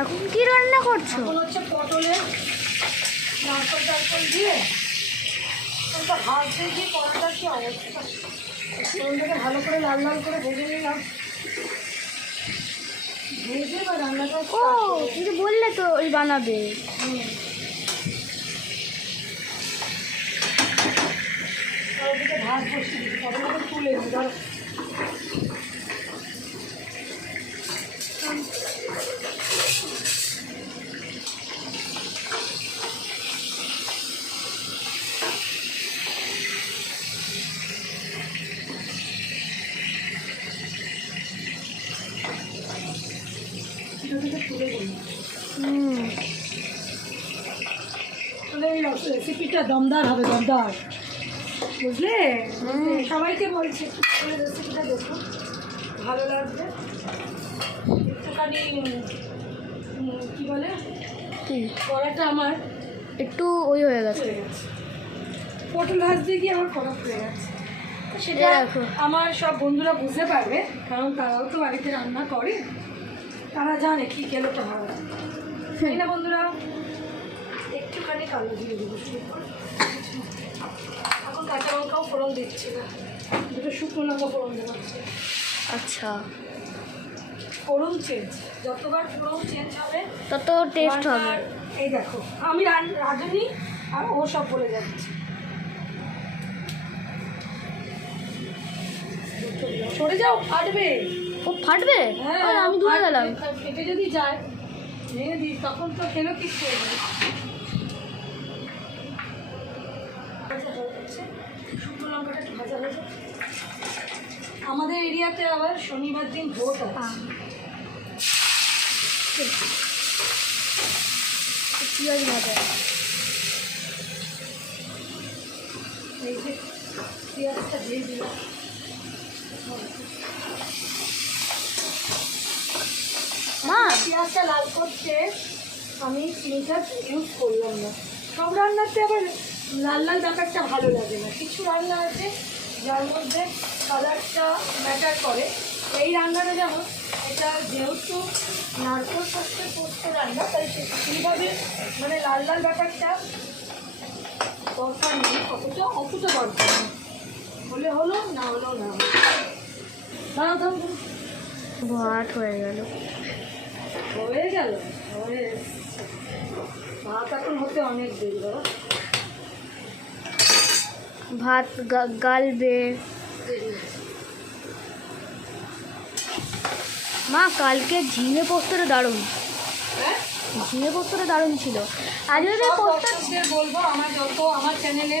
এখন কি রান্না করছো? এখন হচ্ছে পটলের নারকল টারকল দিয়ে ওটা ভাজতে গিয়ে পরোটার কি অবস্থা, ফোড়নটাকে ভালো করে লাল লাল করে ভেজে নিলাম। ভেজে বা রান্নাটা ও কিন্তু বললে তো ওই বানাবে। ওদিকে ভাত বসিয়ে দিচ্ছি, পটলটাকে তুলে দিই ধরো। তুলে দিই তাহলে এই রেসিপিটা দমদার হবে, দমদার, বুঝলে? সবাইকে বলছি রেসিপিটা দেখুন, ভালো লাগবে। একটুখানি কী বলে, কড়াটা আমার একটু ওই হয়ে গেছে, পটল ভাজতে গিয়ে আমার কড়া হয়ে গেছে। সেটা আমার সব বন্ধুরা বুঝতে পারবে, কারণ তারাও তো বাড়িতে রান্না করে, তারা জানে কী খেলোটা হবে, তাই না বন্ধুরা? একটুখানি কালো দিয়ে দেবো, এখন কাঁচা লঙ্কাও ফোড়ন দিচ্ছি না, দুটো শুকনো লঙ্কা ফোড়ন দেওয়াচ্ছে। আচ্ছা, ফোড়ন চেঞ্জ, যতবার ফোড়ন চেঞ্জ হবে তত টেস্ট হবে। এই দেখো আমি রাঁধুনি আর ও সব বলে যাচ্ছে। সরে যাও, ফাটবে। ও ফাটবে? হ্যাঁ আমি ধরে গেলাম। ফেটে যদি যায় ভেঙে দিই, তখন তো খেলো কি করবে। শুকনো লঙ্কাটা একটু ভাজা ভাজা। আমাদের এরিয়াতে আবার শনিবার দিন ভোট আছে। পেঁয়াজ ভাজা, এই যে পেঁয়াজটা দিয়ে দিলাম। মা পেঁয়াজটা লাল করতে আমি চিনিটা ইউজ করলাম না। সব রান্নাতে আবার লাল লাল ব্যাপারটা ভালো লাগে না, কিছু রান্না আছে যার মধ্যে কালারটা ম্যাটার করে। এই রান্নাটা যেমন, এটা যেহেতু নারকেল সর্ষে পোস্ত রান্না, তাই সেইভাবে মানে লাল লাল ব্যাপারটা দরকার নেই, অতটা দরকার নেই। হলে হলো, না হলেও না হলো। দাঁড়াও দাঁড়াও, ভাত হয়ে গেল। হয়ে গেল, হয়ে এসছে। ভাত এখন হতে অনেক দেরি বাবা, ভাত গালবে। মা কালকে ঝিঙে পোস্তটা দারুণ, হ্যাঁ ঝিঙে পোস্তটা দারুণ ছিল। আজকে দর্শকদের বলবো, আমার চ্যানেলে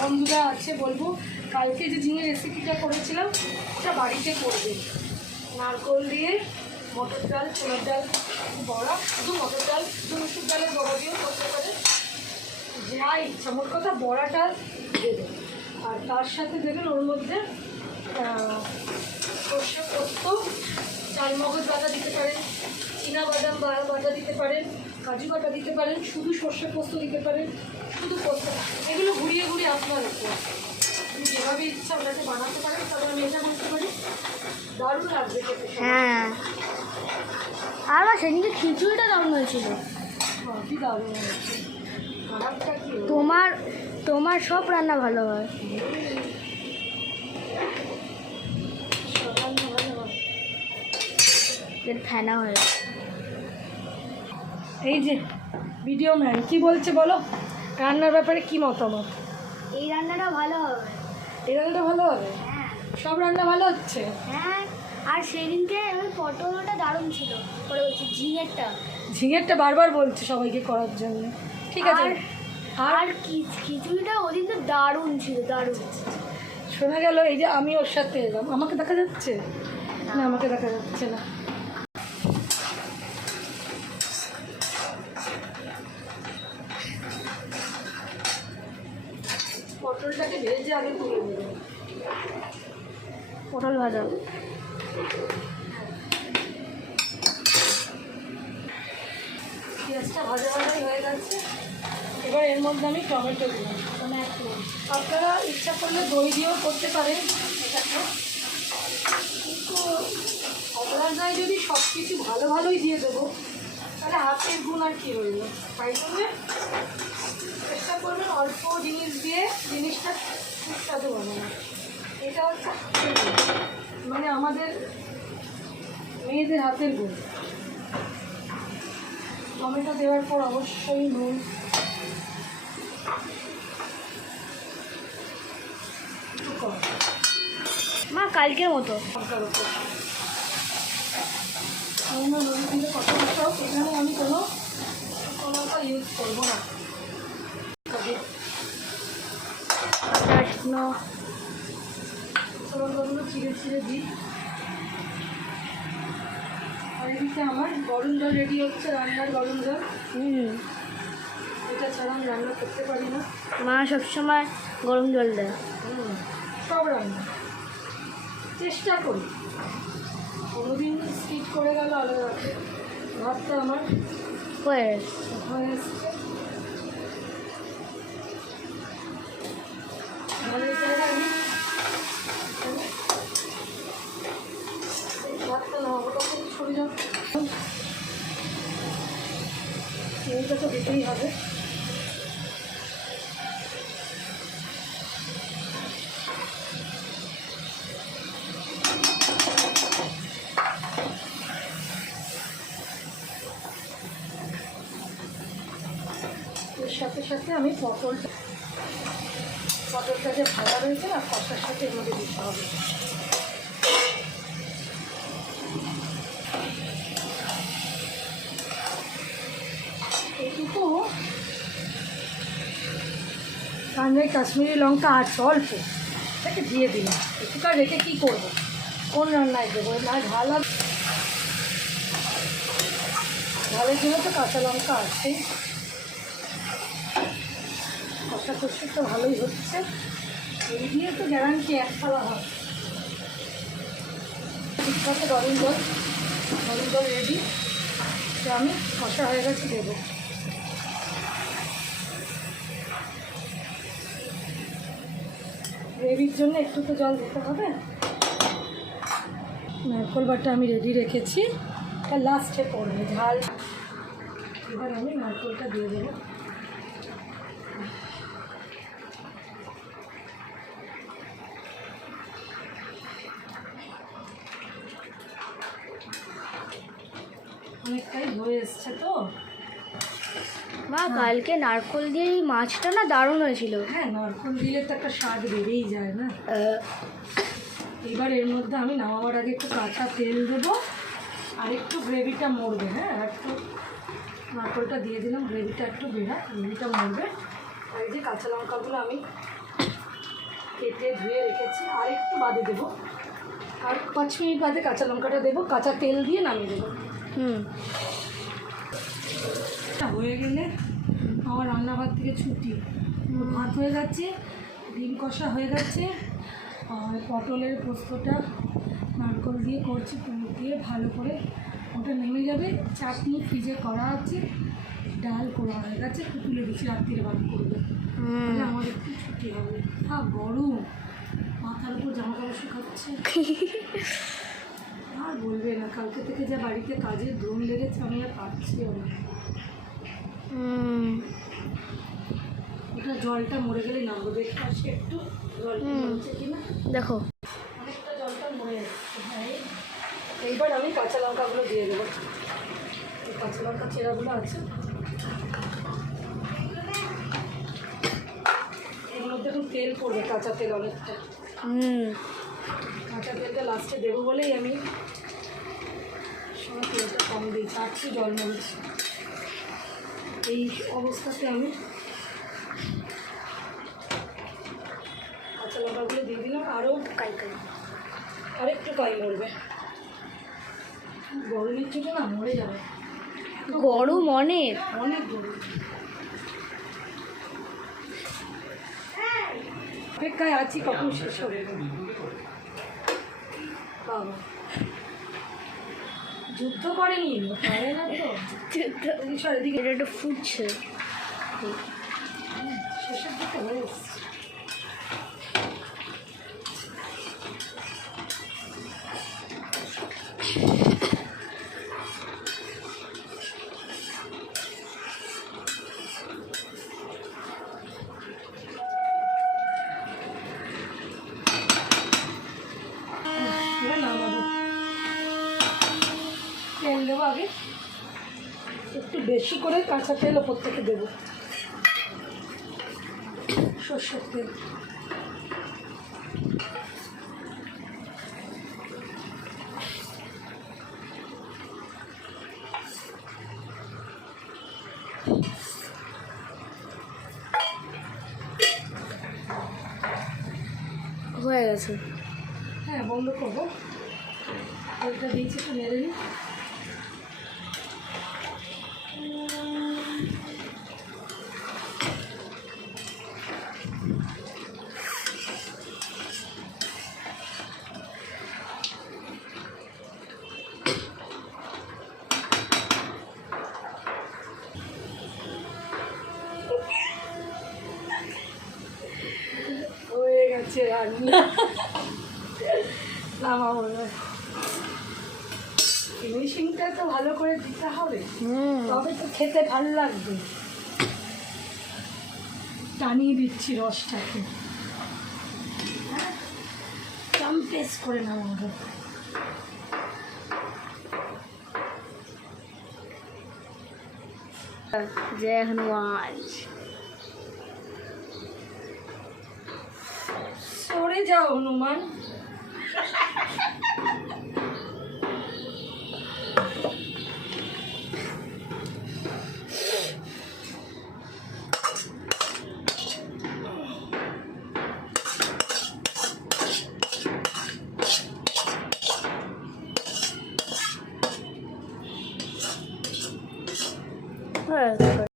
বন্ধুরা আছে, বলবো কালকে যে ঝিঙে রেসিপিটা করেছিলাম ওটা বাড়িতে করবেন। নারকোল দিয়ে মটর ডাল, ছোলার ডাল বড়া, শুধু মটর ডাল, শুধু মুসুর ডালের বড়া দিয়েও করতে পারে, যা ইচ্ছা, মোট কথা বড়াটা দেবেন। আর তার সাথে দেবেন ওর মধ্যে সর্ষে পোস্ত, চালমগজ বাটা দিতে পারেন, চীনাবাদাম বাটা দিতে পারেন, কাজু বাটা দিতে পারেন, শুধু সর্ষে পোস্ত দিতে পারেন, শুধু পোস্ত। এগুলো ঘুরিয়ে ঘুরিয়ে আপনার উপর, আপনি যেভাবে ইচ্ছা ওটাকে বানাতে পারেন, তাহলে আমি এটা করতে পারি, দারুণ লাগবে খেতে। হ্যাঁ, আর মা সেদিনকে খিচুড়িটা দারুণ হয়েছিল। কি দারুণ হয়েছে, খারাপটা কি? তোমার সব রান্না ভালো হয়। ফেনা হয়ে, এই যে ভিডিও ম্যান কি বলছে বলো, রান্নার ব্যাপারে কি মতামত? এই রান্নাটা ভালো হবে, এই রান্নাটা ভালো হবে। হ্যাঁ সব রান্না ভালো হচ্ছে। হ্যাঁ, আর সেদিনকে ওই পটলটা দারুণ ছিল। পরে বলছি ঝিঙেরটা বারবার বলছে সবাইকে করার জন্য, ঠিক আছে। আর খিচুড়িটা ওদিন তো দারুণ ছিল, দারুণ। শোনা গেল এই যে আমি ওর সাথে এলাম, আমাকে দেখা যাচ্ছে না? আমাকে দেখা যাচ্ছে না। পটলটাকে ভেজে আগে তুলে নেব। পটল ভাজা, পেঁয়াজটা ভাজা ভাজাই হয়ে গেছে। এবার এর মধ্যে আমি টমেটো দিলাম। আপনারা ইচ্ছা করলে দই দিয়েও করতে পারেন এটাকে, কিন্তু অপরাধ যদি সব কিছু ভালো ভালোই দিয়ে দেবো, তাহলে আর কি রইল। তাই জন্য চেষ্টা করবেন অল্প জিনিস দিয়ে জিনিসটা সুস্বাদু বানানো। এটা হচ্ছে মানে আমাদের মেয়েদের হাতের গুণ। টমেটো দেওয়ার পর অবশ্যই নুন, একটু কম মা কালকের মতো। লঙ্কার উপর নুন দিলে কত টাকাও, এখানে আমি কোনো লঙ্কা ইউজ করবো না। লঙ্কাগুলো চিড়ে চিড়ে দিই। আর এদিকে আমার গরম জল রেডি হচ্ছে, রান্নার গরম জল। এটা ছাড়া আমি রান্না করতে পারি না। মা সবসময় গরম জল দেয়। সব রান্না চেষ্টা করি, কোনোদিন স্কিপ করে গেল আলাদা। ভাতটা আমার হয়ে হয়ে এসছে। ভাতটা না হবে তখন সরে যাও, চিনিটা তো দিতেই হবে। এর সাথে সাথে আমি পটলটা যে ভাজা রয়েছে না কষার সাথে এর মধ্যে দিতে হবে। এইটুকু কাঁচা কাশ্মীরি লঙ্কা আর অল্প এটাকে দিয়ে দিলাম। একটুকার রেখে কী করবো, কোন রান্নায় দেবো না? ঝালের জন্য তো কাঁচা লঙ্কা আছে। কষা কষি তো ভালোই হচ্ছে, এই দিয়ে তো গ্যারান্টি এক থালা হয়। ঠিকঠাক গরম জল রেডি, আমি কষা হয়ে গেছে দেবো। গ্রেভির জন্য একটু তো জল দিতে হবে। নারকেল বাটা আমি রেডি রেখেছি, আর লাস্টে পড়বে ঝাল। এবার আমি নারকেলটা দিয়ে দেবো। অনেকটাই হয়ে এসছে তো। মা কালকে নারকোল দিয়ে এই মাছটা না দারুণ হয়েছিল। হ্যাঁ, নারকেল দিলে তো একটা স্বাদ বেড়েই যায় না। এবার এর মধ্যে আমি নামাবার আগে একটু কাঁচা তেল দেবো, আর একটু গ্রেভিটা মরবে। হ্যাঁ, আর একটু নারকেলটা দিয়ে দিলাম, গ্রেভিটা একটু গ্রেভিটা মরবে। আর এই যে কাঁচা লঙ্কাগুলো আমি কেটে ধুয়ে রেখেছি, আর একটু বাদে দেবো, আর 5 মিনিট বাদে কাঁচা লঙ্কাটা দেবো, কাঁচা তেল দিয়ে নামিয়ে দেবো। হয়ে গেলে আমার রান্নাঘর থেকে ছুটি। ভাত হয়ে যাচ্ছে, ডিম কষা হয়ে যাচ্ছে, আর পটলের পোস্তটা নারকেল দিয়ে করছি, পুরো দিয়ে ভালো করে ওটা নেমে যাবে। চাটনি ফ্রিজে করা আছে, ডাল করা হয়ে গেছে, তুলে দিচ্ছি, রাত্রিরে ভাত করবে। তাহলে আমার একটু ছুটি হবে। গরম, মাথার উপর জামা কাপড় শুকাচ্ছে। আর বলবে না, কালকে থেকে যা বাড়িতে কাজের ধরুন লেগেছে, আমি আর পারছিও না। ওটা জলটা মরে গেলে নামবো, দেখতে আসে একটু জলটা মরছে কিনা। দেখো অনেকটা জলটা মরে যাচ্ছে। হ্যাঁ, এইবার আমি কাঁচা লঙ্কাগুলো দিয়ে দেবো। এই কাঁচা লঙ্কা চেরাগুলো আছে, এর মধ্যে এখন তেল পড়বে, কাঁচা তেল অনেকটা। কাঁচা তেলটা লাস্টে দেবো বলেই আমি সময় তেলটা কম দিয়েছি, আর একটু জল মরেছি। এই অবস্থাতে আমি কাঁচা লঙ্কাগুলো দিয়ে দিলাম, আরও আরেকটু কাই মরবে। গরমের জন্য না মরে যাবে, গরম অনেক গরম। অপেক্ষায় আছি কখন শেষ হবে। বাবা যুদ্ধ করেনি, পারে না তো। এদিকে এটা একটু ফুটছে। শেষের দিকে হয়ে এসছে। একটু বেশি করে কাঁচা তেল ওপর থেকে দেবো, সর্ষের তেল। হয়ে গেছে। হ্যাঁ, বন্ধ করবো। তেলটা দিয়েছি, একটু নেড়ে নিই। হয়ে গেছে রান্না। নামাবো না। ফিনিশিংটা তো ভালো করে দিতে হবে, তবে তো খেতে ভালো লাগবে। টানিয়ে দিচ্ছি রসটাকে, চামচেস করে নামাবো। জয় হনুমান। সরে যাও হনুমান। হ্যাঁ।